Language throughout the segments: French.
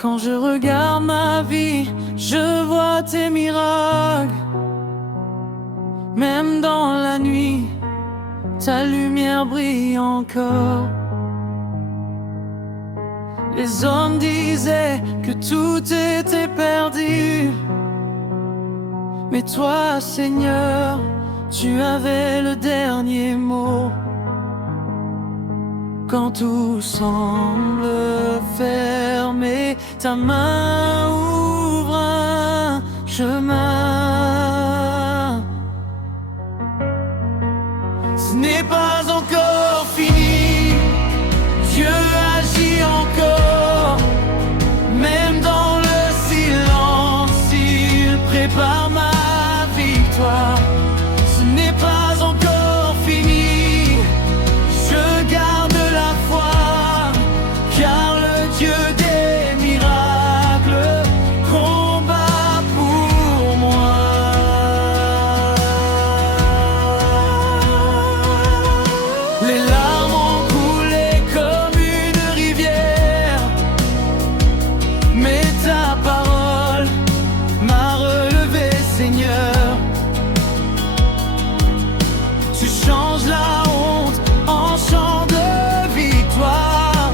Quand je regarde ma vie, je vois tes miracles. Même dans la nuit, ta lumière brille encore. Les hommes disaient que tout était perdu, mais toi, Seigneur, tu avais le dernier mot. Quand tout semble fermé, ta main ouvre un chemin. Ce n'est pas encore fini, Dieu agit encore. Même dans le silence, il prépare ma victoire. Ce n'est pas encore fini, je garde la foi, car le Dieu des miracles combat pour moi. Les larmes ont coulé comme une rivière, mais ta parole m'a relevé, Seigneur. Tu changes la honte en chant de victoire,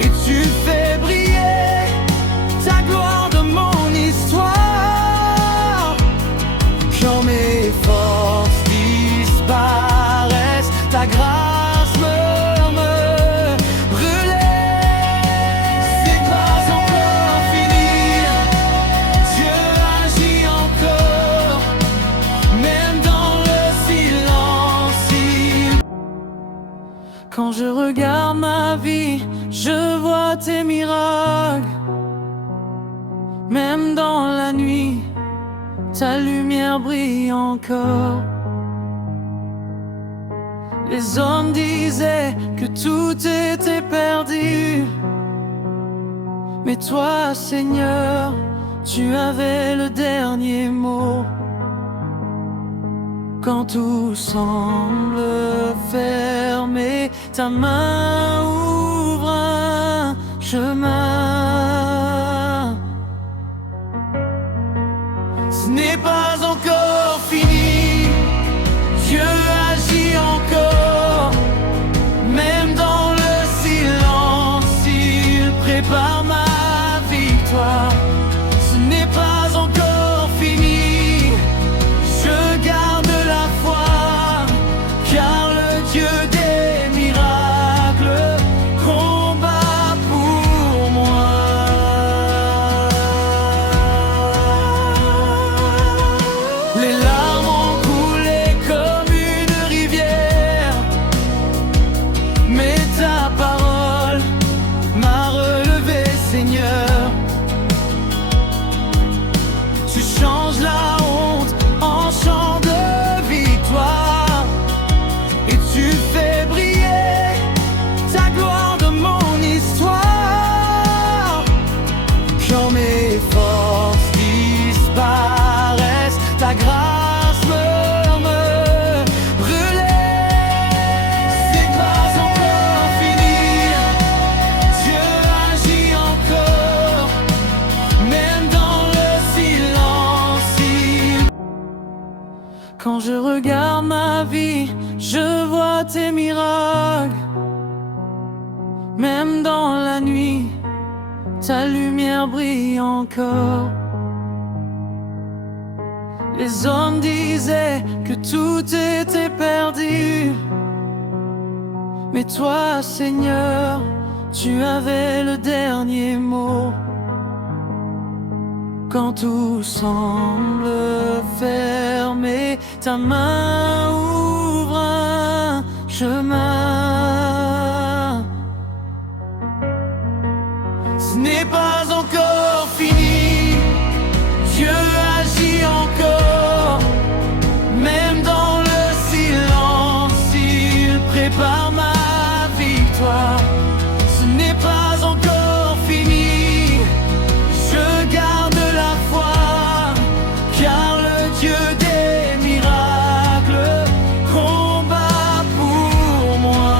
et tu fais briller ta gloire de mon histoire. Quand mes forces disparaissent, ta grâce me relève. C'est pas encore fini, Dieu agit encore. Même dans le silence, quand je regarde ma vie, je vois tes miracles. Même dans la nuit, ta lumière brille encore. Les hommes disaient que tout était perdu, mais toi, Seigneur, tu avais le dernier mot. Quand tout semble fermé, ta main ouvre un chemin. Ce n'est pas encore fini, Dieu agit encore. Même dans le silence, il prépare ma victoire. Ce n'est pas encore fini, je garde la foi, car le Dieu des miracles combat pour moi. Les larmes ont coulé comme une rivière, mais ta parole m'a relevé, Seigneur. Tu changes la honte en chant de victoire, et tu fais briller ta gloire de mon histoire. Quand mes forces disparaissent, ta grâce me relève. C'est pas encore fini, Dieu agit encore. Même dans le silence, quand je regarde ma vie, je vois tes miracles. Même dans la nuit, ta lumière brille encore. Les hommes disaient que tout était perdu, mais toi, Seigneur, tu avais le dernier mot. Quand tout semble fermé, ta main ouvre un chemin. Ce n'est pas encore fini, Dieu agit encore. Même dans le silence, il prépare ma victoire. Ce n'est pas encore fini, je garde la foi, car le Dieu des miracles combat pour moi.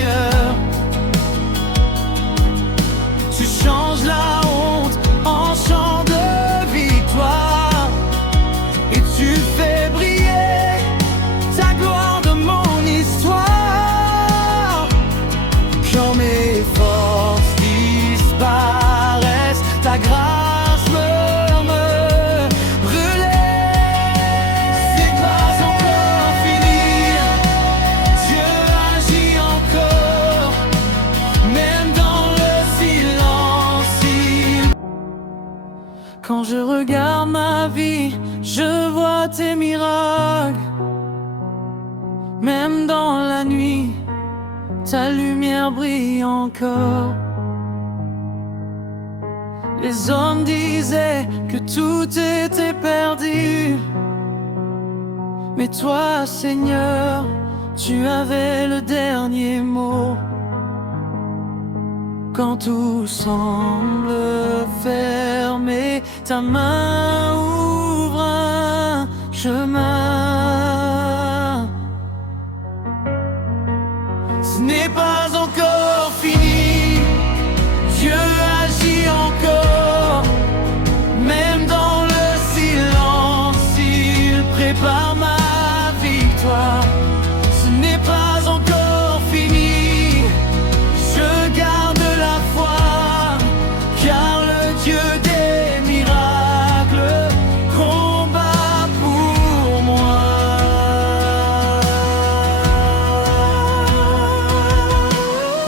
Seigneur. Tu changes la honte en chant de victoire, et tu fais briller ta gloire de mon histoire. Quand mes forces disparaissent, ta grâce me relève. C'est pas encore fini, Dieu agit encore, même dans le silence. Quand je regarde ma vie, je vois tes miracles. Même dans la nuit, ta lumière brille encore. Les hommes disaient que tout était perdu, mais toi, Seigneur, tu avais le dernier mot. Quand tout semble fermé, ta main ouvre un chemin. Ce n'est pas encore fini, Dieu agit encore, même dans le silence, il prépare ma victoire. Ce n'est pas encore fini, je garde la foi, car le Dieu des miracles combat pour moi.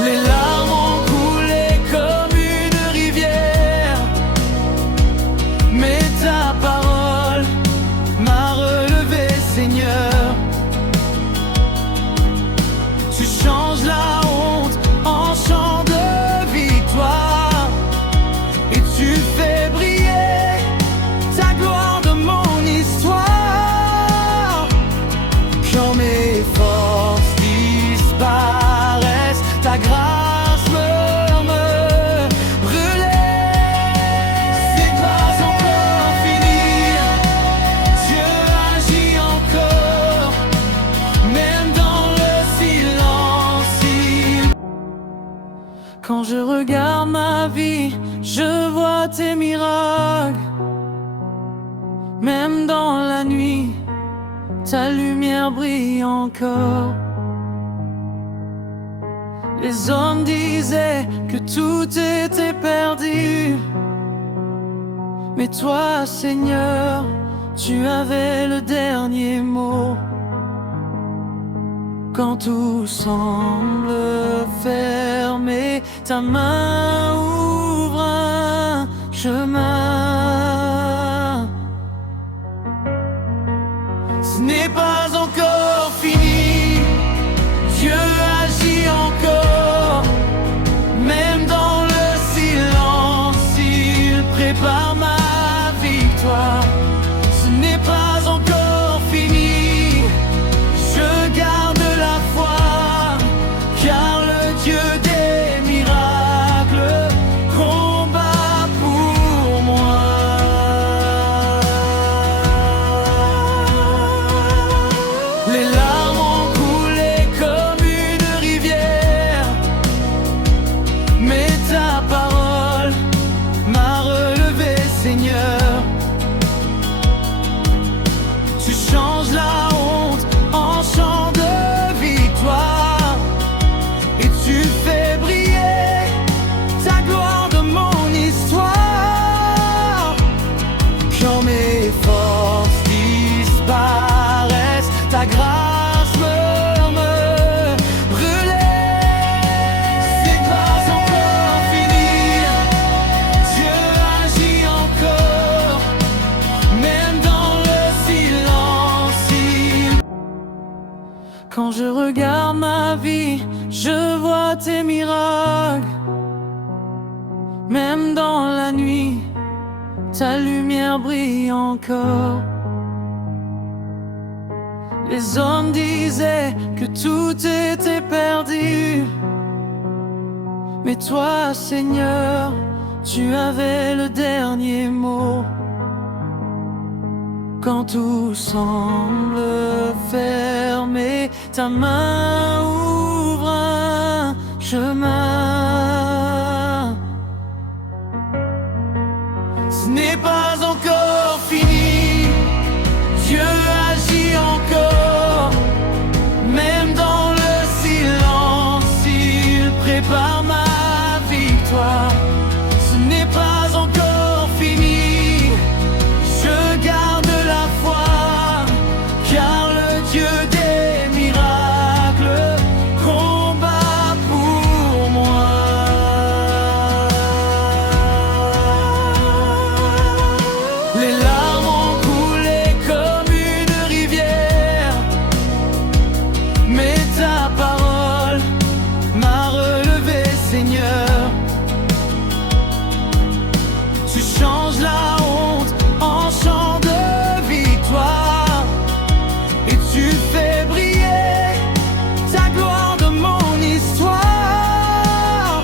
Les larmes ont coulé comme une rivière, mais ta parole m'a relevé, Seigneur. Tu changes la honte en chant de victoire, et tu fais briller ta gloire de mon histoire. Quand mes forces disparaissent, ta grâce me relève. C'est pas encore fini, Dieu agit encore, même dans le silence. Quand je regarde ma vie, je vois tes miracles. Même dans la nuit, ta lumière brille encore. Les hommes disaient que tout était perdu, mais toi, Seigneur, tu avais le dernier mot. Quand tout semble fermé, ta main ouvre un chemin. Ce n'est pas encore fini, Dieu agit encore, même dans le silence, il prépare ma victoire. Ce n'est pas encore fini, je garde la foi, car le Dieu des miracles combat pour moi. Les larmes ont coulé comme une rivière, mais ta parole m'a relevé, Seigneur. Tu changes la honte en chant de victoire, et tu fais briller ta gloire de mon histoire. Quand mes forces disparaissent, ta grâce me relève. C'est pas encore fini, Dieu agit encore, même dans le silence. Quand je regarde ma vie, je vois tes miracles. Même dans la nuit, ta lumière brille encore. Les hommes disaient que tout était perdu, mais toi, Seigneur, tu avais le dernier mot. Quand tout semble fermé, ta main ouvre un prépare ma victoire. Ce n'est pas encore fini, je garde la foi, car le Dieu des miracles combat pour moi. Les larmes ont coulé comme une rivière, mais ta parole m'a relevé, Seigneur. Tu changes la honte en chant de victoire, et tu fais briller ta gloire de mon histoire.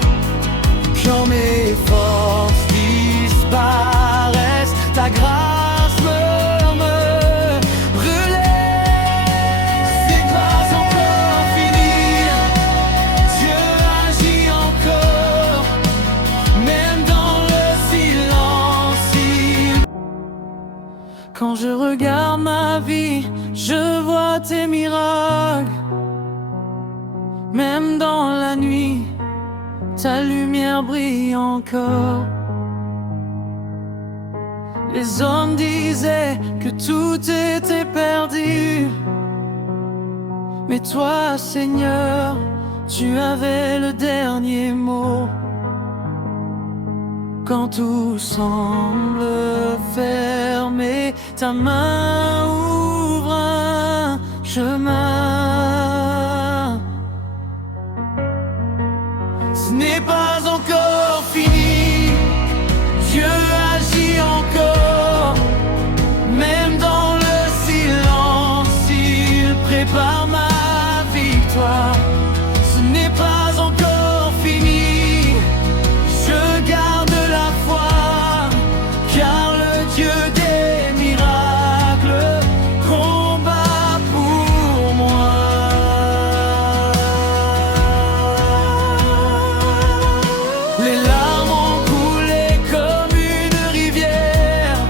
Quand mes forces disparaissent, ta grâce me relève. C'est pas encore fini, Dieu agit encore, même dans le silence. Quand je regarde ma vie, je vois tes miracles. Même dans la nuit, ta lumière brille encore. Les hommes disaient que tout était perdu, mais toi, Seigneur, tu avais le dernier mot. Quand tout semble fermé, ta main ouvre un chemin. Ce n'est pas encore fini, Dieu agit encore, même dans le silence, il prépare ma victoire. Ce n'est pas encore fini, je garde la foi, car le Dieu des miracles combat pour moi. Les larmes ont coulé comme une rivière,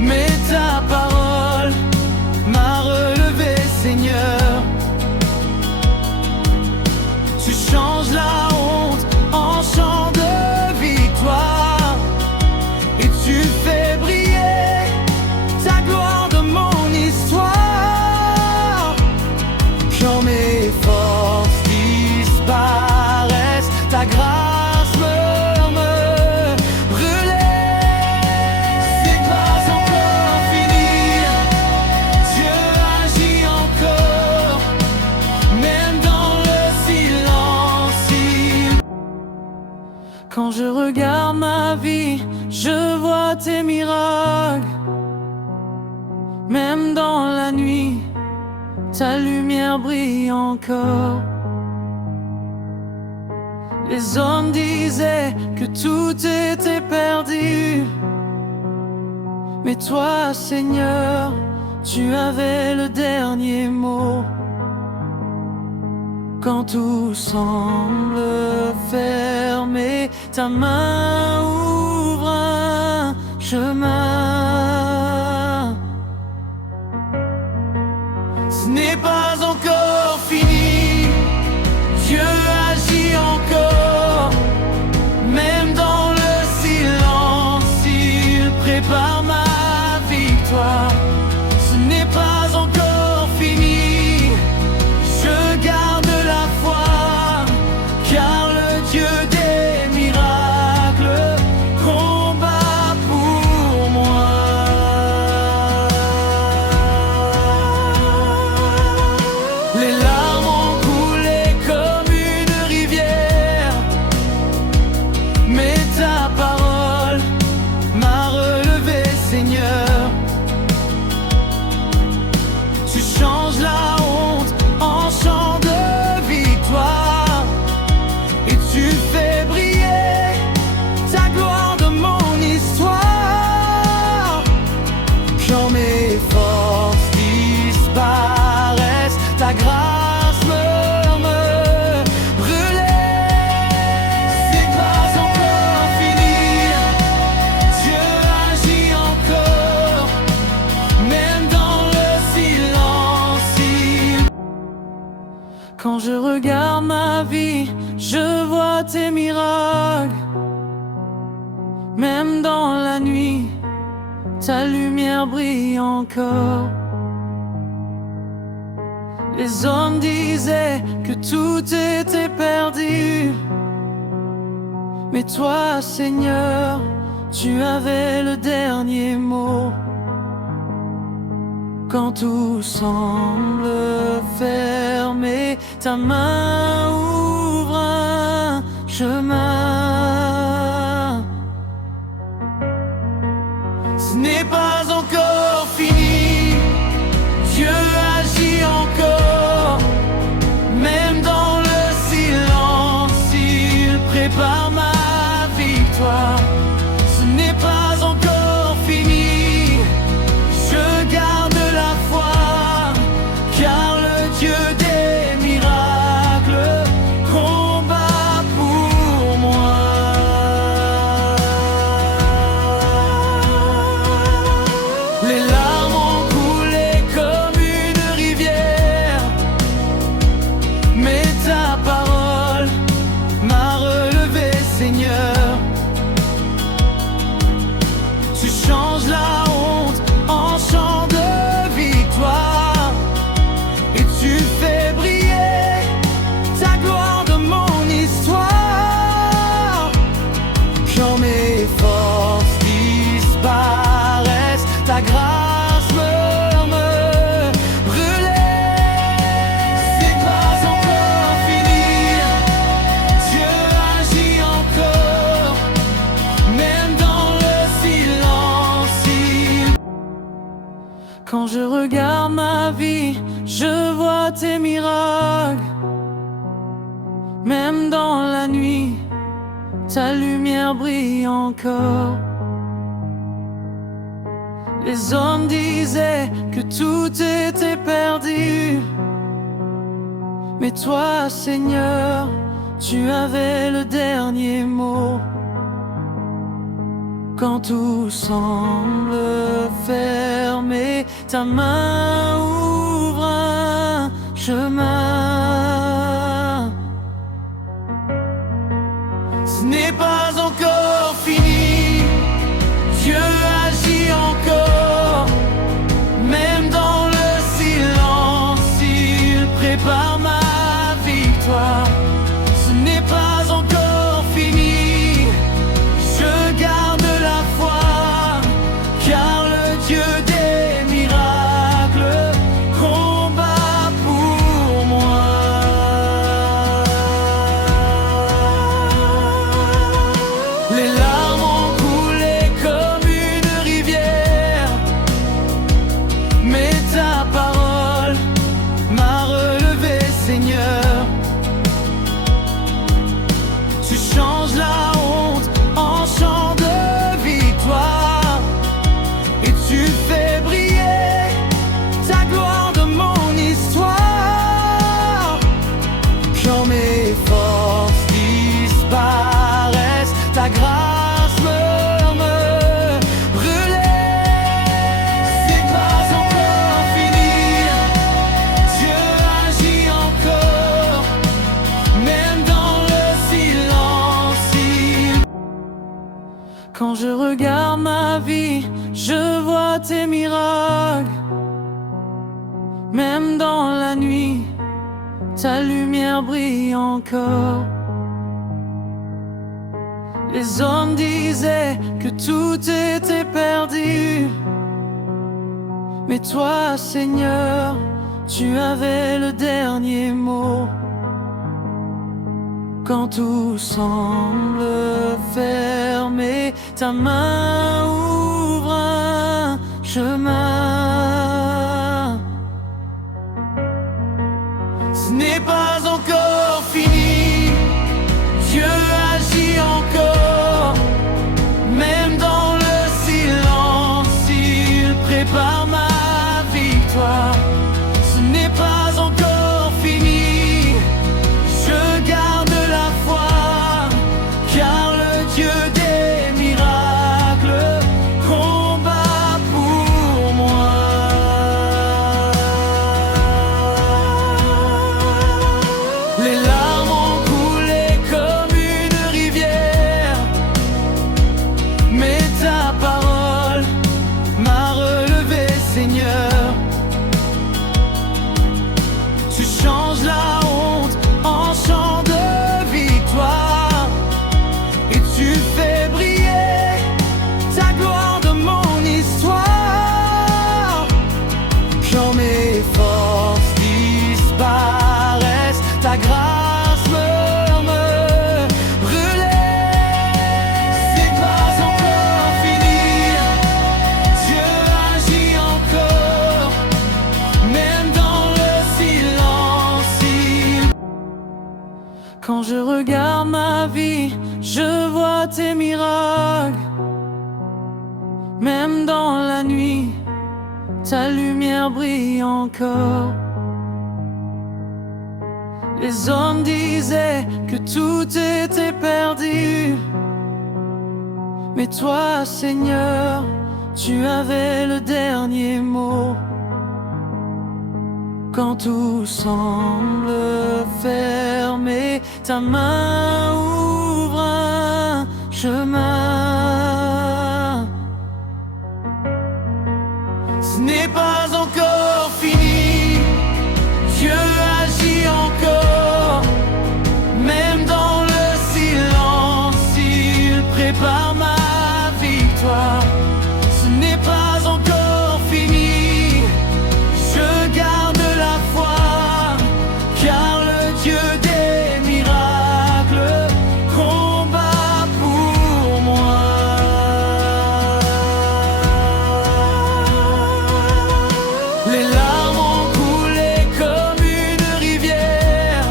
mais ta parole m'a relevé, Seigneur. Tu changes la honte en chant de victoire, et tu fais briller ta gloire de mon histoire. Quand mes forces disparaissent, ta grâce me relève. C'est pas encore fini, Dieu agit encore, même dans le silence. Quand je regarde ma vie, je vois tes miracles. Même dans la nuit, ta lumière brille encore. Les hommes disaient que tout était perdu, mais toi, Seigneur, tu avais le dernier mot. Quand tout semble fermé, ta main ouvre un chemin. Ce n'est pas encore fini, Dieu agit encore, même dans le silence, il prépare ma victoire. Ce n'est pas encore fini, je garde la foi, car le Dieu des miracles combat pour moi. regarde ma vie, je vois tes miracles. Même dans la nuit, ta lumière brille encore. Les hommes disaient que tout était perdu, mais toi, Seigneur, tu avais le dernier mot. Quand tout semble fermé, ta main ouvre un chemin. Ce n'est pas encore fini, Dieu agit encore. Même dans le silence, il prépare ma victoire. Ce n'est pas encore fini, je garde la foi, car le Dieu des miracles combat pour moi. Les larmes ont coulé comme une rivière, mais ta parole m'a relevé, Seigneur. Tu changes la honte en chant de victoire, et tu fais briller ta gloire de mon histoire. Quand mes forces disparaissent, ta grâce me relève. C'est pas encore fini, Dieu agit encore. Même dans le silence, quand je regarde ma vie, je vois tes miracles. Même dans la nuit, ta lumière brille encore. Les hommes disaient que tout était perdu, mais toi, Seigneur, tu avais le dernier mot. Quand tout semble fermé, ta main ouvre un chemin. Ce n'est pas encore fini, Dieu agit encore. Même dans le silence, il prépare ma victoire. Ce n'est pas encore fini, je garde la foi, car le Dieu des miracles combat pour moi. Les larmes ont coulé comme une rivière, mais ta parole m'a relevé, Seigneur. Tu changes la honte en chant de victoire, et tu fais briller ta gloire de mon histoire. Quand mes forces disparaissent, ta grâce me relève. C'est pas encore fini, Dieu agit encore. Même dans le silence, quand je regarde ma vie, je vois tes miracles. Même dans la nuit, ta lumière brille encore. Les hommes disaient que tout était perdu, mais toi, Seigneur, tu avais le dernier mot. Quand tout semble fermé, ta main ouvre un chemin. Ce n'est pas encore fini, Dieu agit encore. Même dans le silence, il prépare ma victoire. Ce n'est pas encore fini, je garde la foi, car le Dieu des miracles combat pour moi. Quand je regarde ma vie, je vois tes miracles. Même dans la nuit, ta lumière brille encore. Les hommes disaient que tout était perdu, mais toi, Seigneur, tu avais le dernier mot. Quand tout semble fermé, ta main ouvre un chemin. Ce n'est pas encore fini, Dieu agit encore. Même dans le silence, il prépare ma victoire. Ce n'est pas encore fini, je garde la foi, car le Dieu des miracles combat pour moi. Les larmes ont coulé comme une rivière,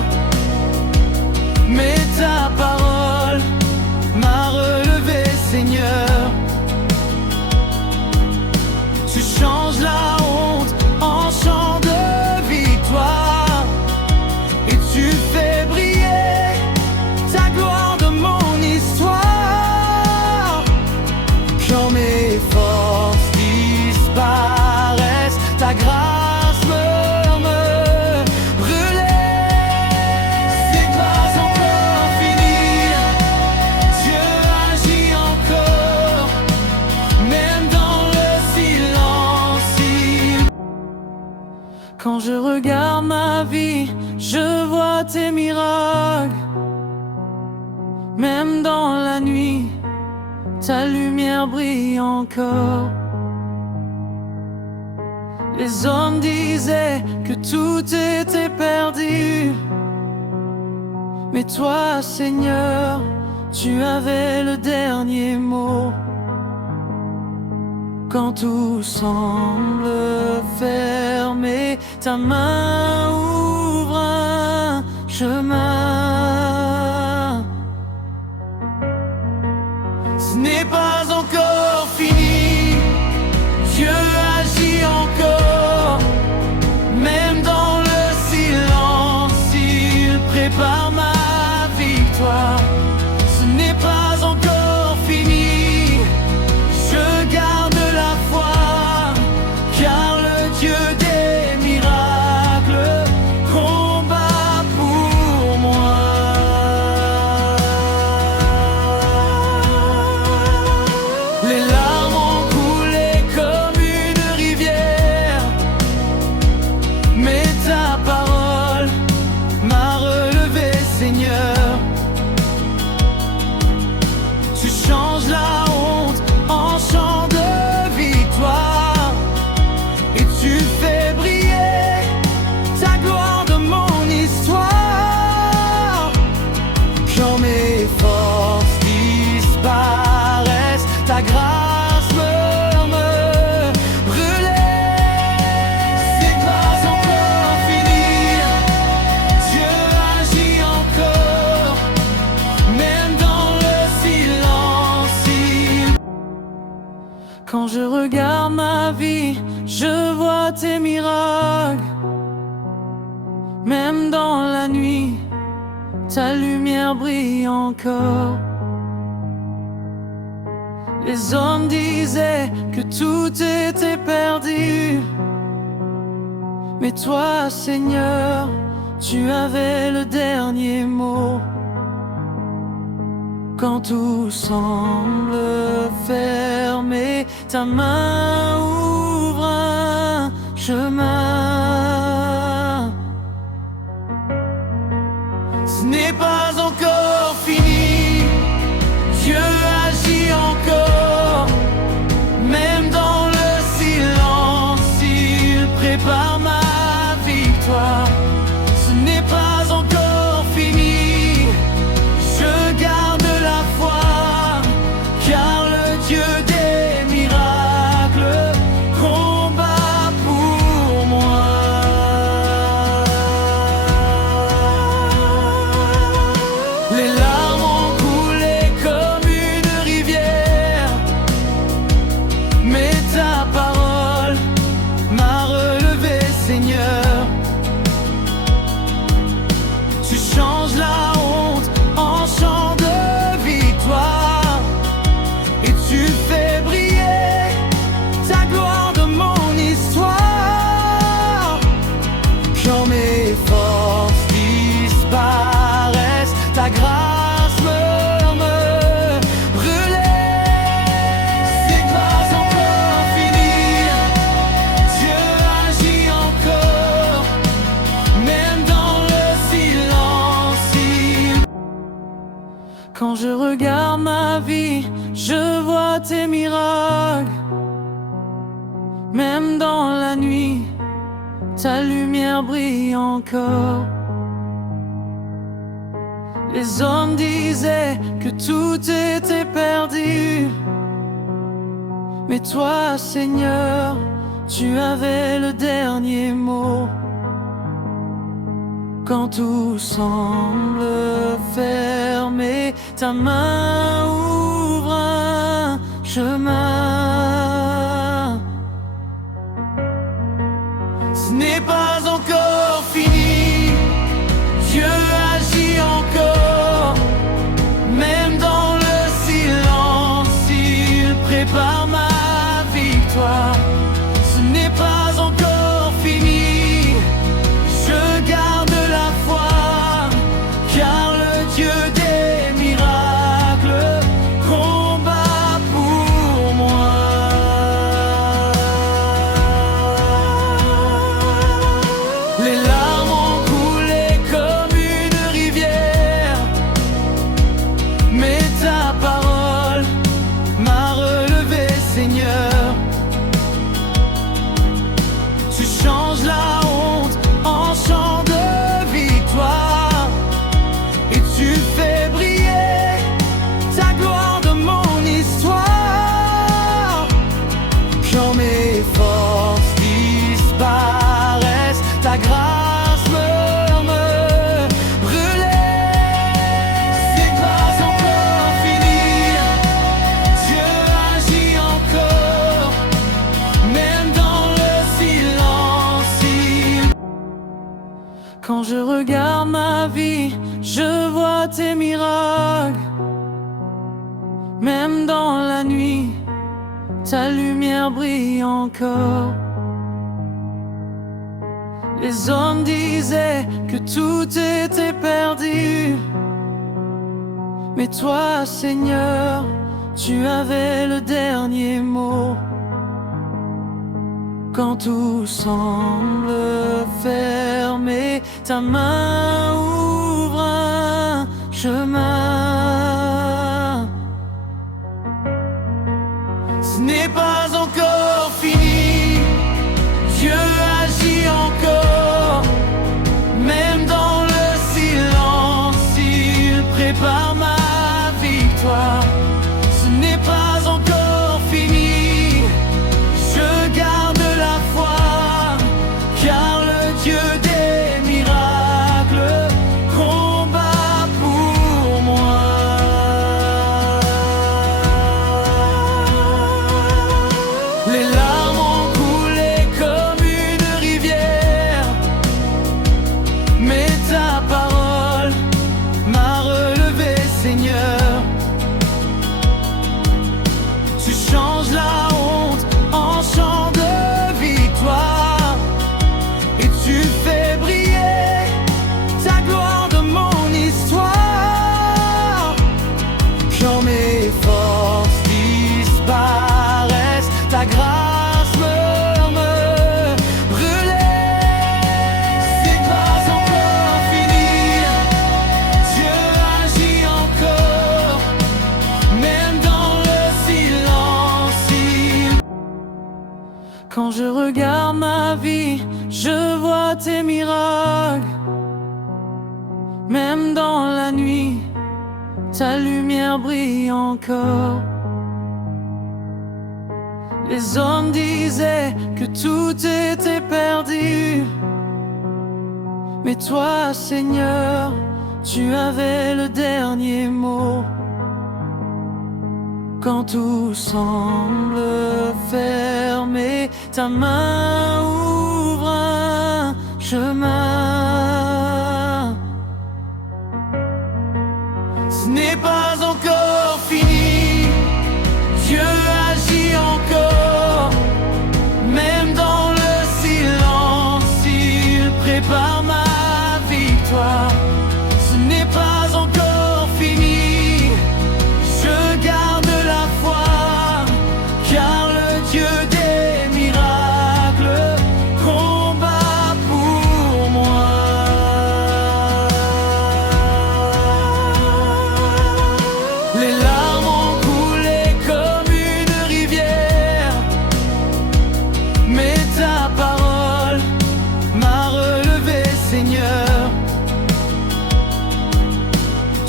mais ta parole m'a relevé, Seigneur. Tu changes la honte en chant de victoire, et tu fais briller ta gloire de mon histoire. Quand mes forces disparaissent, ta grâce me relève. C'est pas encore fini, Dieu agit encore. Même dans le silence, quand je regarde ma vie, je vois tes miracles. Même dans la nuit, ta lumière brille encore. Les hommes disaient que tout était perdu, mais toi, Seigneur, tu avais le dernier mot. Quand tout semble fermé, ta main ouvre un chemin. Ce n'est pas encore fini, Dieu agit encore. Même dans le silence, il prépare ma victoire. Ce n'est pas encore fini, je garde la foi, car le Dieu des miracles combat pour moi. Les larmes ont coulé comme une rivière, mais ta parole m'a relevé, Seigneur. Tu changes la honte en chant de victoire, et tu fais briller ta gloire de mon histoire. Quand mes forces disparaissent, ta grâce me relève. C'est pas encore fini, Dieu agit encore. Même dans le silence, quand je regarde ma vie, je vois tes miracles. Même dans la nuit, ta lumière brille encore. Les hommes disaient que tout était perdu, mais toi, Seigneur, tu avais le dernier mot. Quand tout semble fermé, ta main ouvre un chemin. Ce n'est pas encore fini, Dieu agit encore. Même dans le silence, il prépare ma victoire. Ce n'est pas encore fini, je garde la foi, car le Dieu des miracles combat pour moi. Quand je regarde ma vie, je vois tes miracles. Même dans la nuit, ta lumière brille encore. Les hommes disaient que tout était perdu, mais toi, Seigneur, tu avais le dernier mot. Quand tout semble fermé, ta main ouvre un chemin. Ce n'est pas encore fini, Dieu agit encore. Même dans le silence, il prépare ma victoire. Ce n'est pas encore fini, je garde la foi, car le Dieu des miracles combat pour moi. Les larmes ont coulé comme une rivière, mais ta parole m'a relevé, Seigneur. Tu changes la honte en chant de victoire, et tu fais briller ta gloire de mon histoire. Quand mes forces disparaissent, ta grâce me relève. C'est pas encore fini, Dieu agit encore. Même dans le silence, quand je regarde ma vie, je vois tes miracles. Même dans la nuit, ta lumière brille encore. Les hommes disaient que tout était perdu, mais toi, Seigneur, tu avais le dernier mot. Quand tout semble fermé, ta main ouvre un chemin. Ce n'est pas encore fini, Dieu agit encore. Même dans le silence, il prépare ma victoire. Ce n'est pas encore fini, je garde la foi, car le Dieu des miracles combat pour moi. Les larmes ont coulé comme une rivière, mais ta parole m'a relevé, Seigneur. Tu changes la honte en chant de victoire, et tu fais briller ta gloire de mon histoire. Quand mes forces disparaissent, ta grâce me relève. C'est pas encore fini, Dieu agit encore. Même dans le silence, quand je regarde ma vie, je vois tes miracles. Même dans la nuit, ta lumière brille encore. Les hommes disaient que tout était perdu, mais toi, Seigneur, tu avais le dernier mot. Quand tout semble fermé, ta main ouvre un chemin. Ce n'est pas encore fini, Dieu agit encore. Même dans le silence, il prépare ma victoire. Ce n'est pas encore fini, je garde la foi, car le Dieu des miracles combat pour moi.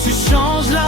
tu changes la